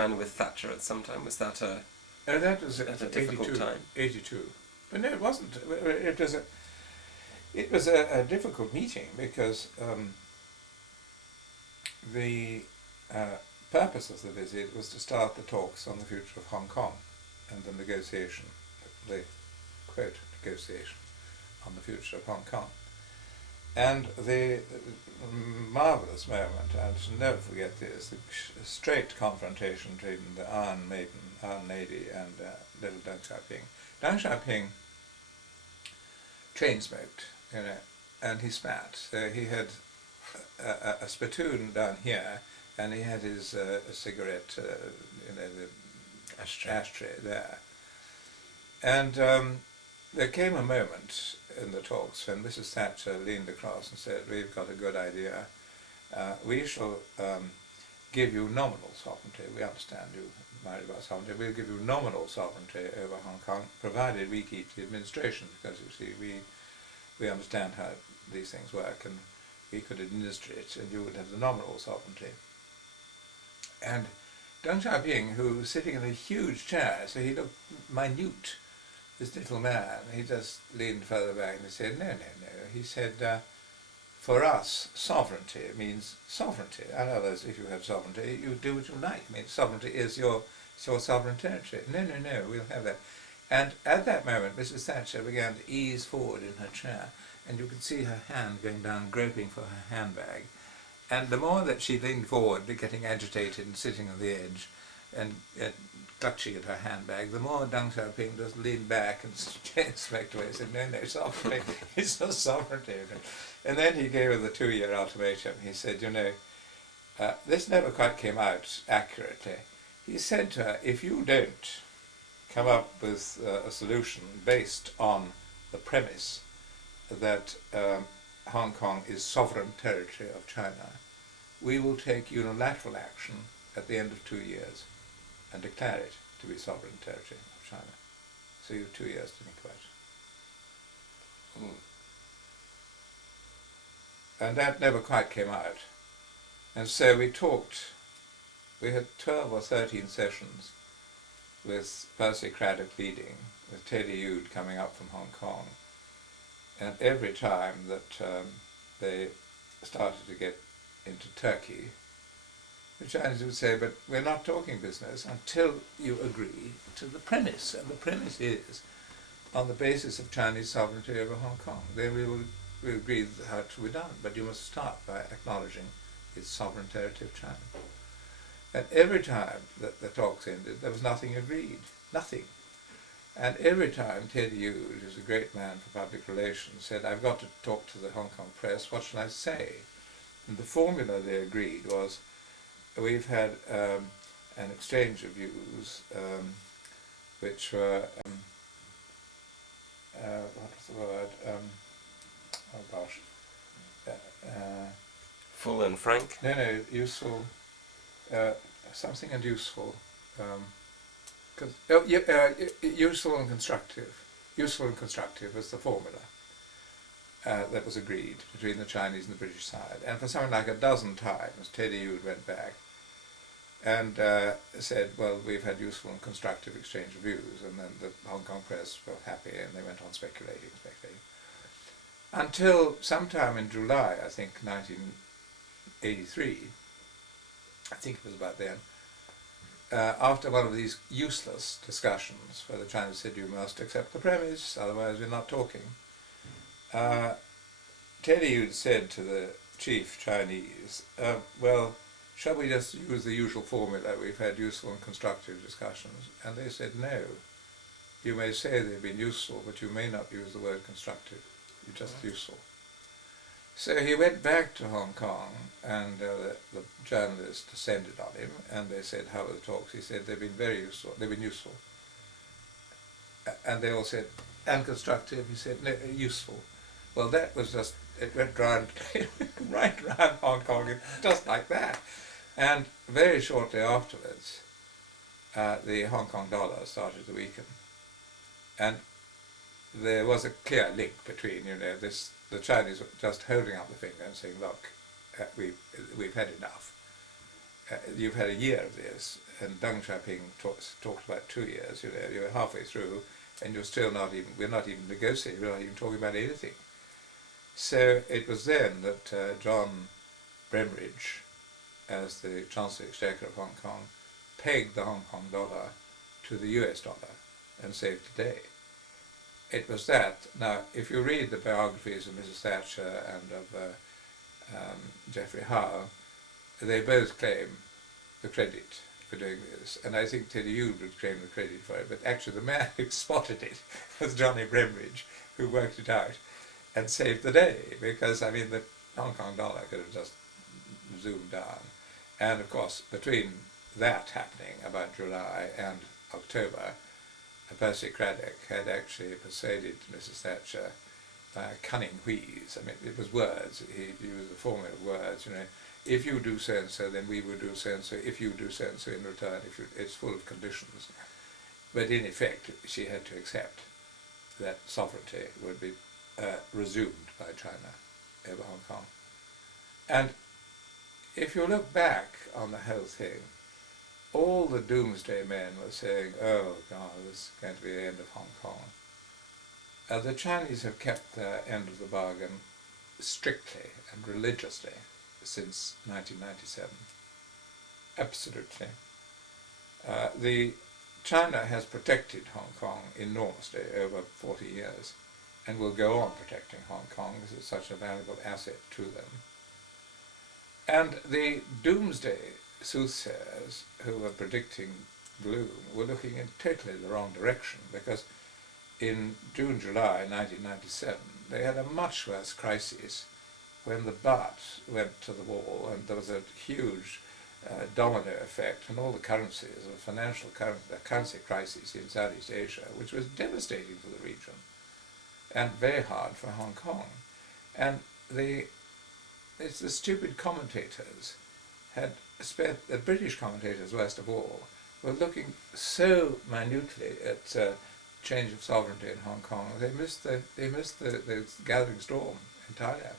And with Thatcher at some time, was that a that was at a difficult time? 82. But no, it wasn't. It was a difficult meeting because the purpose of the visit was to start the talks on the future of Hong Kong and the negotiation, the quote, negotiation on the future of Hong Kong. And the marvellous moment, I shall never forget this, the straight confrontation between the Iron Lady and little Deng Xiaoping. Deng Xiaoping chain smoked, and he spat. So he had a spittoon down here, and he had his cigarette, the ashtray there. And there came a moment in the talks when Mrs. Thatcher leaned across and said, "We've got a good idea. We shall give you nominal sovereignty. We understand you worried about sovereignty. We'll give you nominal sovereignty over Hong Kong, provided we keep the administration, because you see, we understand how these things work, and we could administer it, and you would have the nominal sovereignty." And Deng Xiaoping, who was sitting in a huge chair, so he looked minute, this little man, he just leaned further back and he said, no. He said, for us, sovereignty means sovereignty. In other words, if you have sovereignty, you do what you like. I mean, sovereignty is your sovereign territory. No, we'll have that. And at that moment, Mrs. Thatcher began to ease forward in her chair, and you could see her hand going down, groping for her handbag. And the more that she leaned forward, getting agitated and sitting on the edge, and clutching at her handbag, the more Deng Xiaoping just leaned back and smoked away and said, no, sovereignty, it's not sovereignty. And then he gave her the 2-year ultimatum. He said, this never quite came out accurately. He said to her, if you don't come up with a solution based on the premise that Hong Kong is sovereign territory of China, we will take unilateral action at the end of 2 years and declare it to be sovereign territory of China. So you have 2 years to think about it. And that never quite came out. And so we had 12 or 13 sessions with Percy Craddock leading, with Teddy Yude coming up from Hong Kong. And every time that they started to get into Turkey, the Chinese would say, but we're not talking business until you agree to the premise. And the premise is, on the basis of Chinese sovereignty over Hong Kong, then we'll agree how it will be done. But you must start by acknowledging its sovereign territory of China. And every time that the talks ended, there was nothing agreed. Nothing. And every time Teddy Yude, who's a great man for public relations, said, I've got to talk to the Hong Kong press, what shall I say? And the formula they agreed was, we've had an exchange of views which were, what was the word? Full and frank? No, useful, something and useful. Useful and constructive. Useful and constructive was the formula that was agreed between the Chinese and the British side. And for something like a dozen times, Teddy Yude went back and said, well, we've had useful and constructive exchange of views, and then the Hong Kong press were happy and they went on speculating. Until sometime in July, I think, 1983, I think it was about then, after one of these useless discussions where the Chinese said, you must accept the premise, otherwise we're not talking, Teddy Yude said to the chief Chinese, well, shall we just use the usual formula, we've had useful and constructive discussions? And they said, no, you may say they've been useful, but you may not use the word constructive, you're just useful. So he went back to Hong Kong, and the journalists descended on him, and they said, how were the talks? He said, they've been very useful, they've been useful. And they all said, and constructive? He said, no, useful. Well, that was just, it went round, right round Hong Kong, just like that. And very shortly afterwards, the Hong Kong dollar started to weaken. And there was a clear link between, the Chinese were just holding up the finger and saying, look, we've had enough. You've had a year of this. and Deng Xiaoping talked about 2 years. You're halfway through, and you're still not even. We're not even negotiating. We're not even talking about anything. So it was then that John Bremridge, as the Chancellor Exchequer of Hong Kong, pegged the Hong Kong dollar to the US dollar and saved the day. It was that. Now, if you read the biographies of Mrs. Thatcher and of Geoffrey Howe, they both claim the credit for doing this, and I think Teddy Youde would claim the credit for it, but actually the man who spotted it was Johnny Bremridge, who worked it out and saved the day, because, I mean, the Hong Kong dollar could have just zoomed down. And, of course, between that happening about July and October, Percy Craddock had actually persuaded Mrs. Thatcher by a cunning wheeze. I mean, it was words. He used a formula of words, if you do so-and-so, then we will do so-and-so, if you do so-and-so in return, it's full of conditions. But in effect, she had to accept that sovereignty would be resumed by China over Hong Kong. And if you look back on the whole thing, all the doomsday men were saying, oh God, this is going to be the end of Hong Kong. The Chinese have kept their end of the bargain strictly and religiously since 1997. Absolutely. China has protected Hong Kong enormously over 40 years and will go on protecting Hong Kong because it's such a valuable asset to them. And the doomsday soothsayers who were predicting gloom were looking in totally the wrong direction, because in June, July 1997 they had a much worse crisis when the baht went to the wall and there was a huge domino effect on all the currencies, a currency crisis in Southeast Asia, which was devastating for the region and very hard for Hong Kong. And it's the stupid commentators had spent, the British commentators worst of all, were looking so minutely at change of sovereignty in Hong Kong, they missed the gathering storm in Thailand.